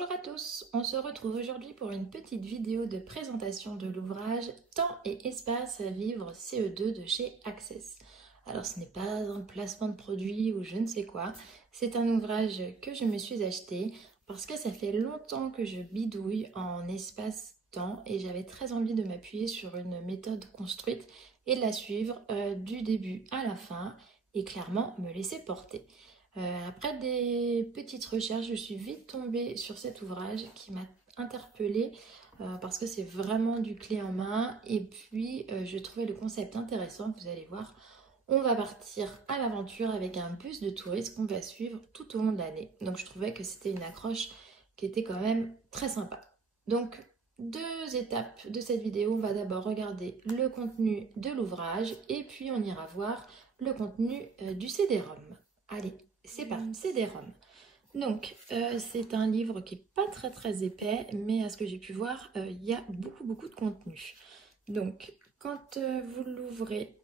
Bonjour à tous, on se retrouve aujourd'hui pour une petite vidéo de présentation de l'ouvrage Temps et espace à vivre CE2 de chez Access. Alors ce n'est pas un placement de produit ou je ne sais quoi, c'est un ouvrage que je me suis acheté parce que ça fait longtemps que je bidouille en espace-temps et j'avais très envie de m'appuyer sur une méthode construite et de la suivre du début à la fin et clairement me laisser porter. Après des petites recherches, je suis vite tombée sur cet ouvrage qui m'a interpellée parce que c'est vraiment du clé en main et puis je trouvais le concept intéressant. Vous allez voir, on va partir à l'aventure avec un bus de touristes qu'on va suivre tout au long de l'année. Donc je trouvais que c'était une accroche qui était quand même très sympa. Donc deux étapes de cette vidéo, on va d'abord regarder le contenu de l'ouvrage et puis on ira voir le contenu du CD-ROM. Allez, c'est parti, CD-ROM. Donc, c'est un livre qui n'est pas très épais, mais à ce que j'ai pu voir, il y a beaucoup de contenu. Donc, quand vous l'ouvrez,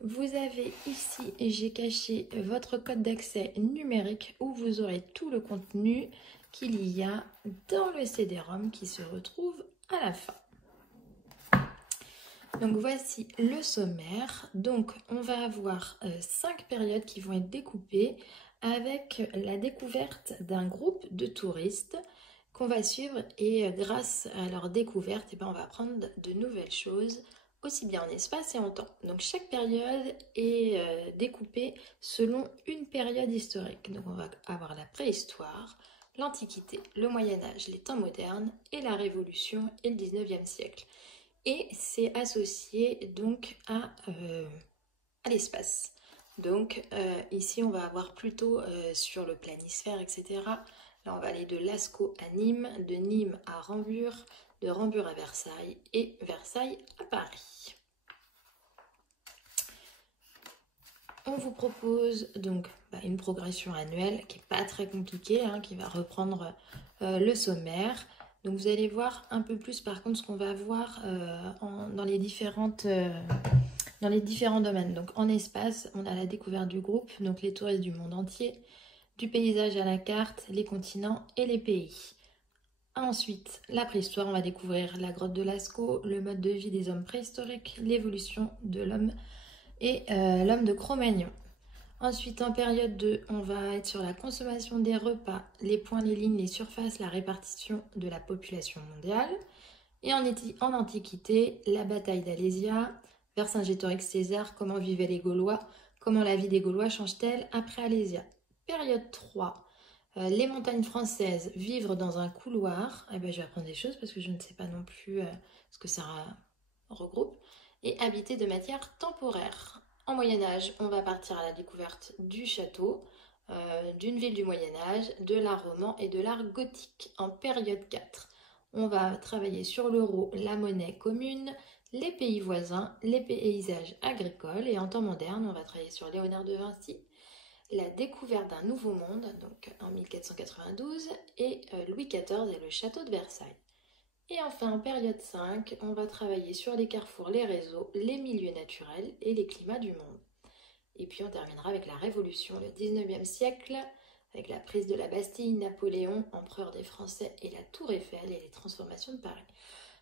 vous avez ici, et j'ai caché votre code d'accès numérique où vous aurez tout le contenu qu'il y a dans le CD-ROM qui se retrouve à la fin. Donc voici le sommaire. Donc on va avoir 5 périodes qui vont être découpées avec la découverte d'un groupe de touristes qu'on va suivre et grâce à leur découverte, on va apprendre de nouvelles choses aussi bien en espace et en temps. Donc chaque période est découpée selon une période historique. Donc on va avoir la préhistoire, l'Antiquité, le Moyen-Âge, les temps modernes et la Révolution et le 19e siècle. Et c'est associé donc à l'espace. Donc ici on va avoir plutôt sur le planisphère, etc. Là on va aller de Lascaux à Nîmes, de Nîmes à Rambures, de Rambures à Versailles et Versailles à Paris. On vous propose donc une progression annuelle qui n'est pas très compliquée, qui va reprendre le sommaire. Donc vous allez voir un peu plus par contre ce qu'on va voir dans les différents domaines. Donc en espace, on a la découverte du groupe, donc les touristes du monde entier, du paysage à la carte, les continents et les pays. Ensuite, la préhistoire, on va découvrir la grotte de Lascaux, le mode de vie des hommes préhistoriques, l'évolution de l'homme et l'homme de Cro-Magnon. Ensuite, en période 2, on va être sur la consommation des repas, les points, les lignes, les surfaces, la répartition de la population mondiale. Et en Antiquité, la bataille d'Alésia, Vercingétorix César, comment vivaient les Gaulois, comment la vie des Gaulois change-t-elle après Alésia. Période 3, les montagnes françaises, vivre dans un couloir. Je vais apprendre des choses parce que je ne sais pas non plus ce que ça regroupe. Et habiter de matière temporaire. En Moyen-Âge, on va partir à la découverte du château, d'une ville du Moyen-Âge, de l'art roman et de l'art gothique. En période 4, on va travailler sur l'euro, la monnaie commune, les pays voisins, les paysages agricoles. Et en temps moderne, on va travailler sur Léonard de Vinci, la découverte d'un nouveau monde, donc en 1492, et Louis XIV et le château de Versailles. Et enfin, en période 5, on va travailler sur les carrefours, les réseaux, les milieux naturels et les climats du monde. Et puis on terminera avec la Révolution, le 19e siècle, avec la prise de la Bastille, Napoléon, empereur des Français et la Tour Eiffel et les transformations de Paris.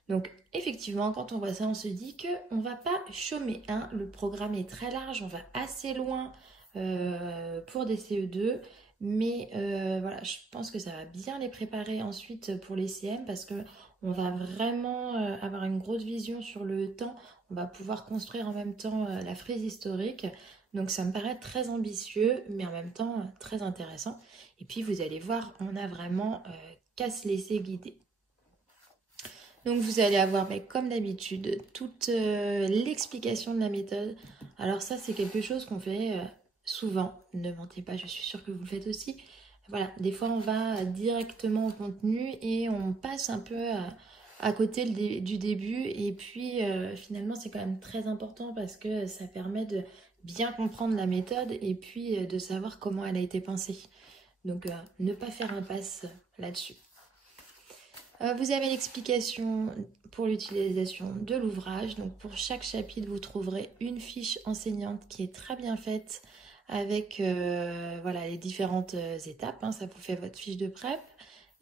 Donc effectivement, quand on voit ça, on se dit qu'on ne va pas chômer. Le programme est très large, on va assez loin pour des CE2. Mais voilà, je pense que ça va bien les préparer ensuite pour les CM parce qu'on va vraiment avoir une grosse vision sur le temps. On va pouvoir construire en même temps la frise historique. Donc ça me paraît très ambitieux, mais en même temps très intéressant. Et puis vous allez voir, on a vraiment qu'à se laisser guider. Donc vous allez avoir, comme d'habitude, toute l'explication de la méthode. Alors ça, c'est quelque chose qu'on fait souvent. Ne mentez pas, je suis sûre que vous le faites aussi. Voilà, des fois on va directement au contenu et on passe un peu à côté du début. Et puis finalement, c'est quand même très important parce que ça permet de bien comprendre la méthode et puis de savoir comment elle a été pensée. Donc ne pas faire impasse là-dessus. Vous avez l'explication pour l'utilisation de l'ouvrage. Donc pour chaque chapitre, vous trouverez une fiche enseignante qui est très bien faite avec les différentes étapes. Ça vous fait votre fiche de prep.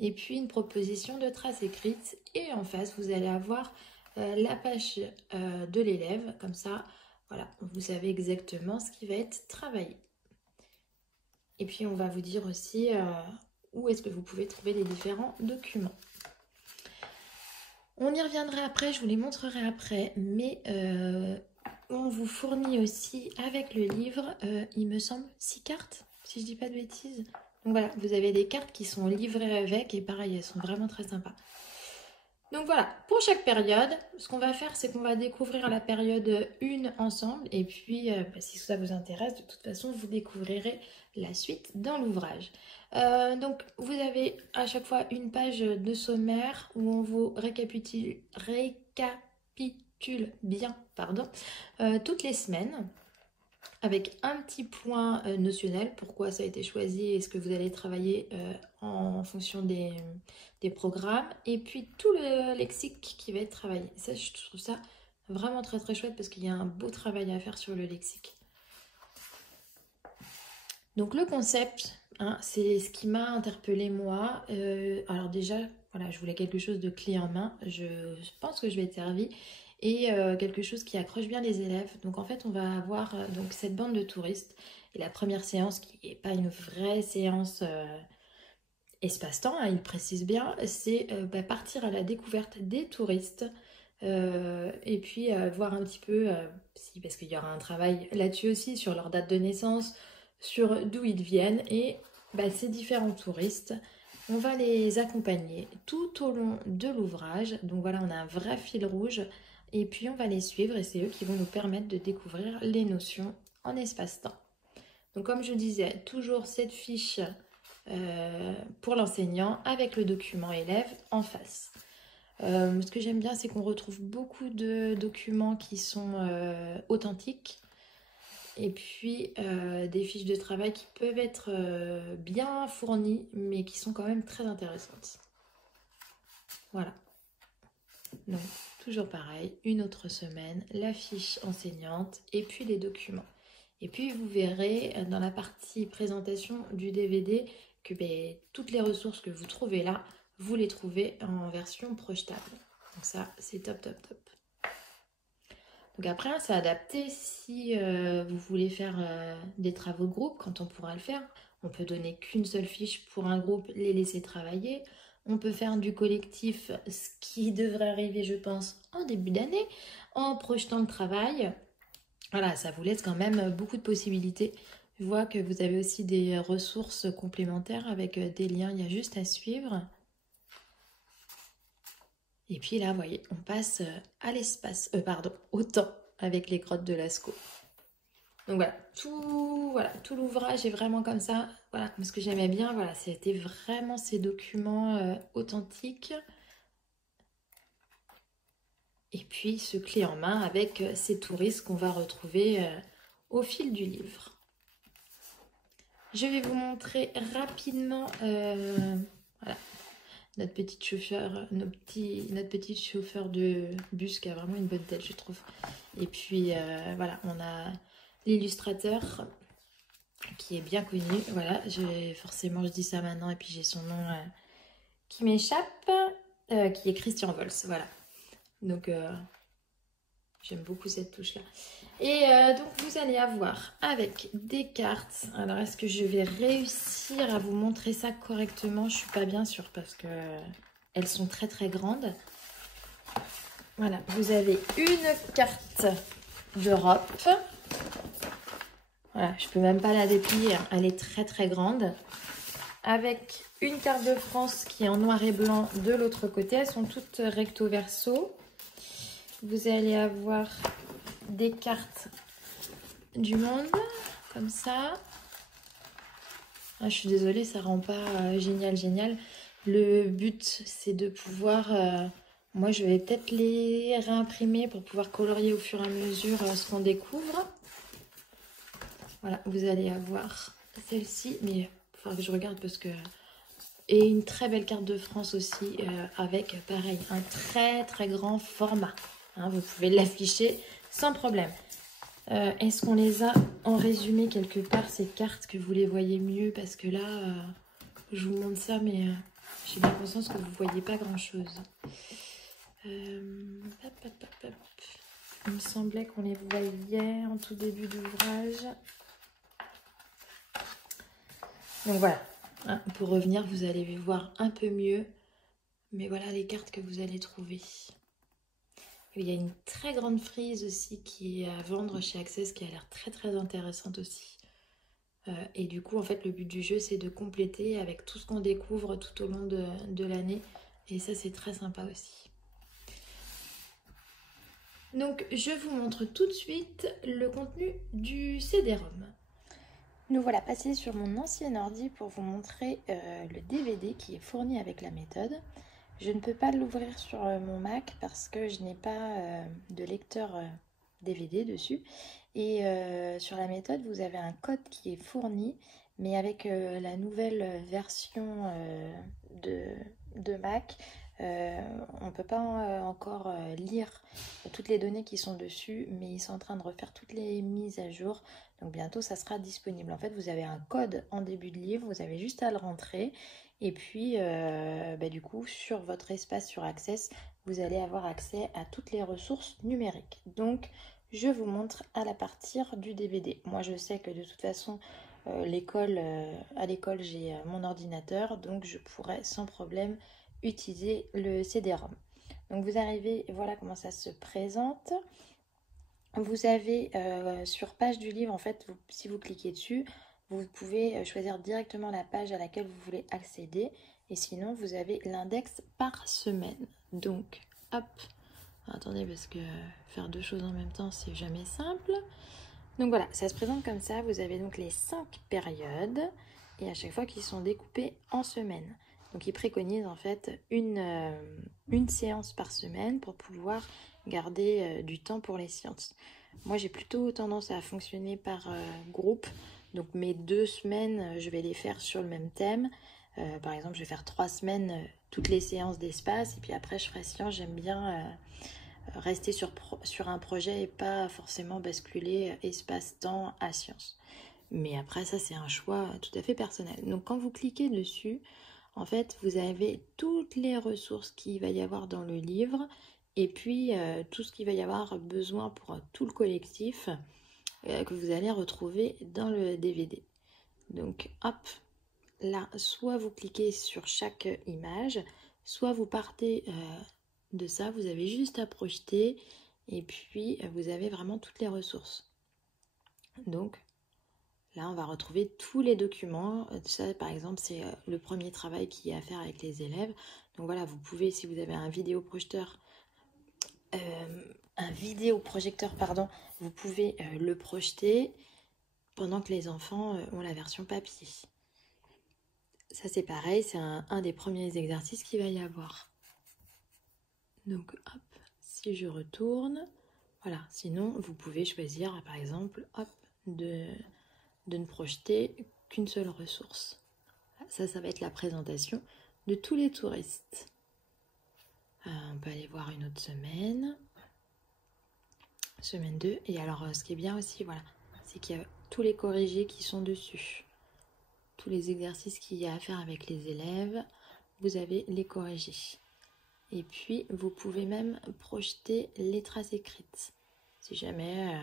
et puis une proposition de trace écrite. Et en face, vous allez avoir la page de l'élève. Comme ça, voilà, vous savez exactement ce qui va être travaillé. Et puis, on va vous dire aussi où est-ce que vous pouvez trouver les différents documents. On y reviendra après, je vous les montrerai après, mais on vous fournit aussi avec le livre, il me semble, 6 cartes, si je dis pas de bêtises. Donc voilà, vous avez des cartes qui sont livrées avec et pareil, elles sont vraiment très sympas. Donc voilà, pour chaque période, ce qu'on va faire, c'est qu'on va découvrir la période 1 ensemble. Et puis, si ça vous intéresse, de toute façon, vous découvrirez la suite dans l'ouvrage. Donc, vous avez à chaque fois une page de sommaire où on vous récapitule bien, toutes les semaines. Avec un petit point notionnel, pourquoi ça a été choisi et ce que vous allez travailler en fonction des programmes. Et puis tout le lexique qui va être travaillé. Ça, je trouve ça vraiment très très chouette parce qu'il y a un beau travail à faire sur le lexique. Donc le concept, hein, c'est ce qui m'a interpellée moi. Alors déjà, voilà, je voulais quelque chose de clé en main. Je pense que je vais être servie. Et quelque chose qui accroche bien les élèves. Donc en fait, on va avoir donc cette bande de touristes. Et la première séance, qui n'est pas une vraie séance espace-temps, hein, il précise bien, c'est partir à la découverte des touristes. Et puis voir un petit peu, parce qu'il y aura un travail là-dessus aussi, sur leur date de naissance, sur d'où ils viennent. Et ces différents touristes, on va les accompagner tout au long de l'ouvrage. Donc voilà, on a un vrai fil rouge. Et puis on va les suivre et c'est eux qui vont nous permettre de découvrir les notions en espace-temps. Donc comme je disais, toujours cette fiche pour l'enseignant avec le document élève en face. Ce que j'aime bien, c'est qu'on retrouve beaucoup de documents qui sont authentiques. Et puis des fiches de travail qui peuvent être bien fournies, mais qui sont quand même très intéressantes. Voilà. Donc, toujours pareil, une autre semaine, la fiche enseignante et puis les documents. Et puis, vous verrez dans la partie présentation du DVD que toutes les ressources que vous trouvez là, vous les trouvez en version projetable. Donc ça, c'est top, top, top. Donc après, c'est adapté si vous voulez faire des travaux de groupe, quand on pourra le faire. On peut donner qu'une seule fiche pour un groupe, les laisser travailler. On peut faire du collectif, ce qui devrait arriver, je pense, en début d'année, en projetant le travail. Voilà, ça vous laisse quand même beaucoup de possibilités. Je vois que vous avez aussi des ressources complémentaires avec des liens, il y a juste à suivre. Et puis là, vous voyez, on passe à l'espace, au temps avec les grottes de Lascaux. Donc voilà, tout l'ouvrage est vraiment comme ça. Voilà, ce que j'aimais bien, voilà, c'était vraiment ces documents authentiques. Et puis ce clé en main avec ces touristes qu'on va retrouver au fil du livre. Je vais vous montrer rapidement voilà, notre petit chauffeur de bus qui a vraiment une bonne tête, je trouve. Et puis voilà, on a l'illustrateur qui est bien connu. Voilà, forcément je dis ça maintenant et puis j'ai son nom qui m'échappe, qui est Christian Vols. Voilà. Donc j'aime beaucoup cette touche là. Et donc vous allez avoir avec des cartes. Alors est-ce que je vais réussir à vous montrer ça correctement? Je suis pas bien sûre parce que elles sont très très grandes. Voilà, vous avez une carte d'Europe. Voilà, je peux même pas la déplier, hein. Elle est très très grande. Avec une carte de France qui est en noir et blanc de l'autre côté. Elles sont toutes recto verso. Vous allez avoir des cartes du monde, comme ça. Ah, je suis désolée, ça rend pas génial. Le but, c'est de pouvoir... moi, je vais peut-être les réimprimer pour pouvoir colorier au fur et à mesure ce qu'on découvre. Voilà, vous allez avoir celle-ci, mais il faudra que je regarde parce que... Et une très belle carte de France aussi, avec, pareil, un très très grand format. Hein, vous pouvez l'afficher sans problème. Est-ce qu'on les a en résumé quelque part, ces cartes, que vous les voyez mieux? Parce que là, je vous montre ça, mais J'ai bien conscience que vous ne voyez pas grand-chose. Il me semblait qu'on les voyait en tout début d'ouvrage. Donc voilà, hein, pour revenir, vous allez voir un peu mieux. Mais voilà les cartes que vous allez trouver. Il y a une très grande frise aussi qui est à vendre chez Access qui a l'air très très intéressante aussi. Et du coup, en fait, le but du jeu, c'est de compléter avec tout ce qu'on découvre tout au long de l'année. Et ça, c'est très sympa aussi. Donc, je vous montre tout de suite le contenu du CD-ROM. Nous voilà passés sur mon ancien ordi pour vous montrer le DVD qui est fourni avec la méthode. Je ne peux pas l'ouvrir sur mon Mac parce que je n'ai pas de lecteur DVD dessus. Et sur la méthode, vous avez un code qui est fourni, mais avec la nouvelle version de Mac, on ne peut pas encore lire toutes les données qui sont dessus, mais ils sont en train de refaire toutes les mises à jour. Donc bientôt, ça sera disponible. En fait, vous avez un code en début de livre, vous avez juste à le rentrer. Et puis, du coup, sur votre espace sur Access, vous allez avoir accès à toutes les ressources numériques. Donc, je vous montre à la partir du DVD. Moi, je sais que de toute façon, à l'école, j'ai mon ordinateur, donc je pourrais sans problème utiliser le CD-ROM. Donc, vous arrivez, voilà comment ça se présente. Vous avez sur page du livre, en fait, si vous cliquez dessus, vous pouvez choisir directement la page à laquelle vous voulez accéder. Et sinon, vous avez l'index par semaine. Donc, hop, attendez, parce que faire deux choses en même temps, c'est jamais simple. Donc voilà, ça se présente comme ça. Vous avez donc les 5 périodes et à chaque fois qu'ils sont découpés en semaines. Donc ils préconisent en fait une séance par semaine pour pouvoir garder du temps pour les sciences. Moi j'ai plutôt tendance à fonctionner par groupe. Donc mes 2 semaines, je vais les faire sur le même thème. Par exemple, je vais faire 3 semaines toutes les séances d'espace et puis après je ferai sciences. J'aime bien rester sur un projet et pas forcément basculer espace-temps à sciences. Mais après ça c'est un choix tout à fait personnel. Donc quand vous cliquez dessus, en fait vous avez toutes les ressources qu'il va y avoir dans le livre et puis tout ce qu'il va y avoir besoin pour tout le collectif que vous allez retrouver dans le DVD. Donc hop, là soit vous cliquez sur chaque image, soit vous partez de ça, vous avez juste à projeter et puis vous avez vraiment toutes les ressources. Donc là on va retrouver tous les documents. Ça par exemple c'est le premier travail qui est à faire avec les élèves. Donc voilà, vous pouvez, si vous avez un vidéoprojecteur pardon, vous pouvez le projeter pendant que les enfants ont la version papier. Ça c'est pareil, c'est un des premiers exercices qu'il va y avoir. Donc hop, si je retourne, voilà, sinon vous pouvez choisir par exemple hop, de ne projeter qu'une seule ressource. Ça va être la présentation de tous les touristes. On peut aller voir une autre semaine. Semaine 2. Et alors ce qui est bien aussi, voilà, c'est qu'il y a tous les corrigés qui sont dessus. Tous les exercices qu'il y a à faire avec les élèves, vous avez les corrigés. Et puis, vous pouvez même projeter les traces écrites. Si jamais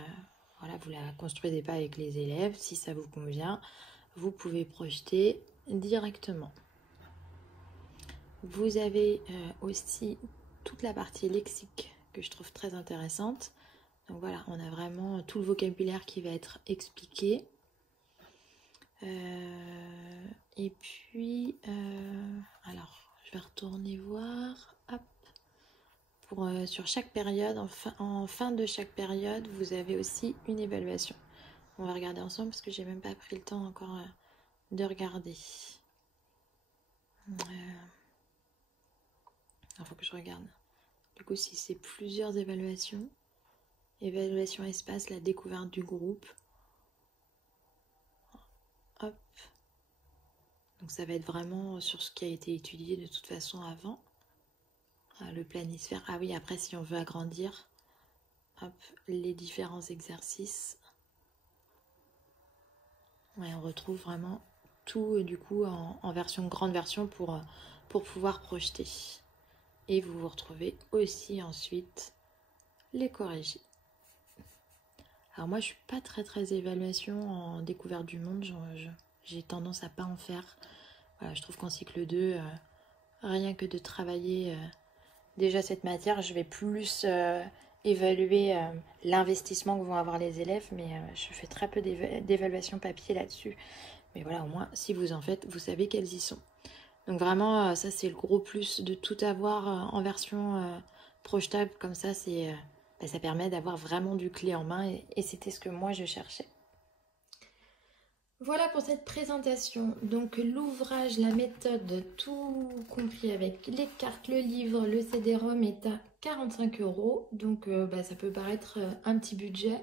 voilà, vous ne la construisez pas avec les élèves, si ça vous convient, vous pouvez projeter directement. Vous avez aussi toute la partie lexique que je trouve très intéressante. Donc voilà, on a vraiment tout le vocabulaire qui va être expliqué. Et puis, alors, je vais retourner voir. Hop. Sur chaque période, en fin de chaque période, vous avez aussi une évaluation. On va regarder ensemble parce que j'ai même pas pris le temps encore de regarder. Il faut que je regarde. Du coup, si c'est plusieurs évaluations, évaluation espace, la découverte du groupe. Hop. Donc ça va être vraiment sur ce qui a été étudié de toute façon avant. Le planisphère. Ah oui, après si on veut agrandir, hop, les différents exercices. Ouais, on retrouve vraiment tout du coup en grande version pour pouvoir projeter. Et vous vous retrouvez aussi ensuite les corriger. Alors moi je suis pas très évaluation en découverte du monde, j'ai tendance à pas en faire. Voilà, je trouve qu'en cycle 2, rien que de travailler déjà cette matière, je vais plus évaluer l'investissement que vont avoir les élèves, mais je fais très peu d'évaluation papier là-dessus. Mais voilà, au moins, si vous en faites, vous savez qu'elles y sont. Donc vraiment, ça c'est le gros plus de tout avoir en version projetable. Comme ça, ça permet d'avoir vraiment du clé en main et c'était ce que moi je cherchais. Voilà pour cette présentation. Donc l'ouvrage, la méthode, tout compris avec les cartes, le livre, le CD-ROM est à 45 €. Donc ça peut paraître un petit budget.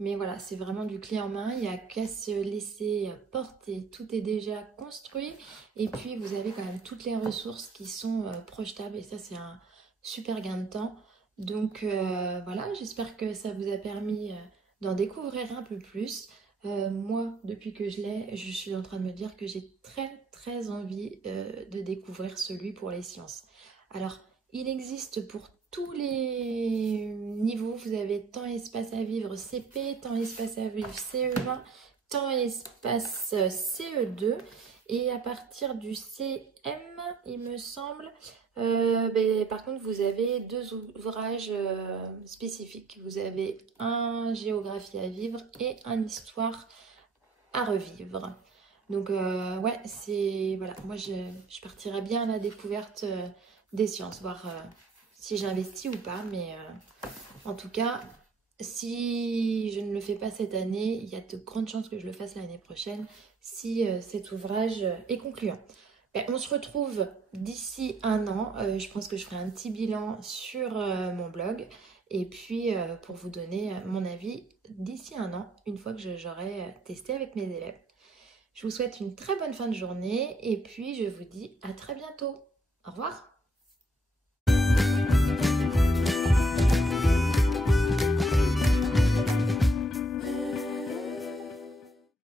Mais voilà, c'est vraiment du clé en main. Il n'y a qu'à se laisser porter. Tout est déjà construit. Et puis vous avez quand même toutes les ressources qui sont projetables. Et ça, c'est un super gain de temps. Donc voilà, j'espère que ça vous a permis d'en découvrir un peu plus. Moi, depuis que je l'ai, je suis en train de me dire que j'ai très envie de découvrir celui pour les sciences. Alors, il existe pour tous les niveaux. Vous avez temps et espace à vivre CP, temps et espace à vivre CE1, temps et espace CE2. Et à partir du CM, il me semble, par contre, vous avez deux ouvrages spécifiques. Vous avez un géographie à vivre et un histoire à revivre. Donc, ouais, voilà. Moi, je partirais bien à la découverte des sciences, voir si j'investis ou pas. Mais en tout cas, si je ne le fais pas cette année, il y a de grandes chances que je le fasse l'année prochaine si cet ouvrage est concluant. On se retrouve d'ici un an. Je pense que je ferai un petit bilan sur mon blog. Et puis, pour vous donner mon avis d'ici un an, une fois que j'aurai testé avec mes élèves. Je vous souhaite une très bonne fin de journée. Et puis, je vous dis à très bientôt. Au revoir.